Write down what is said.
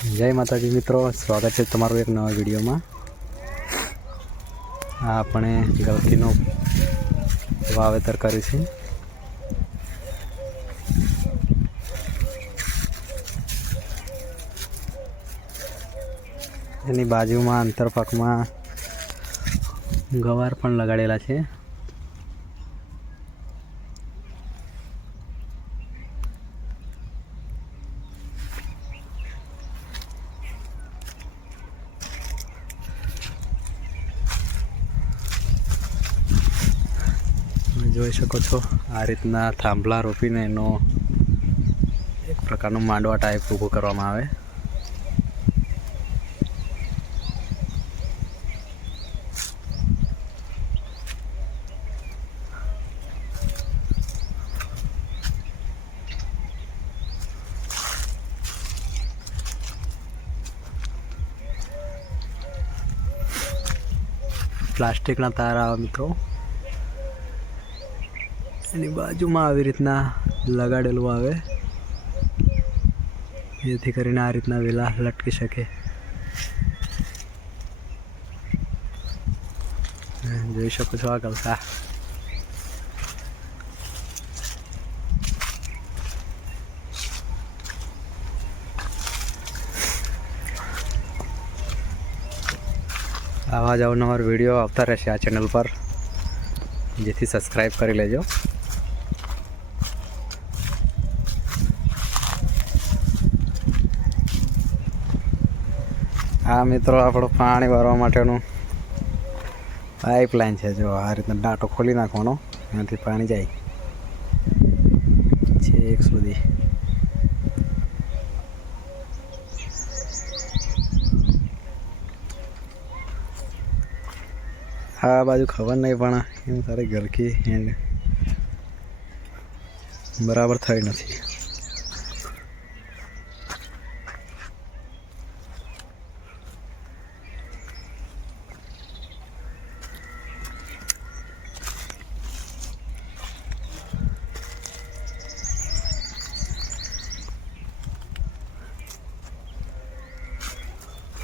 जय माताजी मित्रों, स्वागत है तमारो एक नवा वीडियो में। आपणे गलकीनो वावेतर करी छे। एनी बाजुमां अंतरपाकमां गवार पण लगाडेला छे। જોઈ શકો છો આ રીતના થાંભલા રોપીને એનો એક પ્રકારનો માંડવા ટાઈપ ઊભો કરવામાં આવે। પ્લાસ્ટિકના તાર આવે મિત્રો, એની બાજુમાં આવી રીતના લગાડેલું આવે, જેથી કરીને આ રીતના વેલા લટકી શકે। જોઈ શકો છો આ ગલકા। આવા જ અવનવાર વિડીયો આવતા રહેશે આ ચેનલ પર, જેથી સબસ્ક્રાઈબ કરી લેજો। આ મિત્રો આપણો પાણી ભરવા માટેનું પાઇપલાઇન છે। જો આ રીતના ડાટો ખોલી નાખવાનો, એનાથી પાણી જાય છેક સુધી। આ બાજુ ખબર નહીં, પણ એમ તારી ગલકી એન્ડ બરાબર થઈ નથી।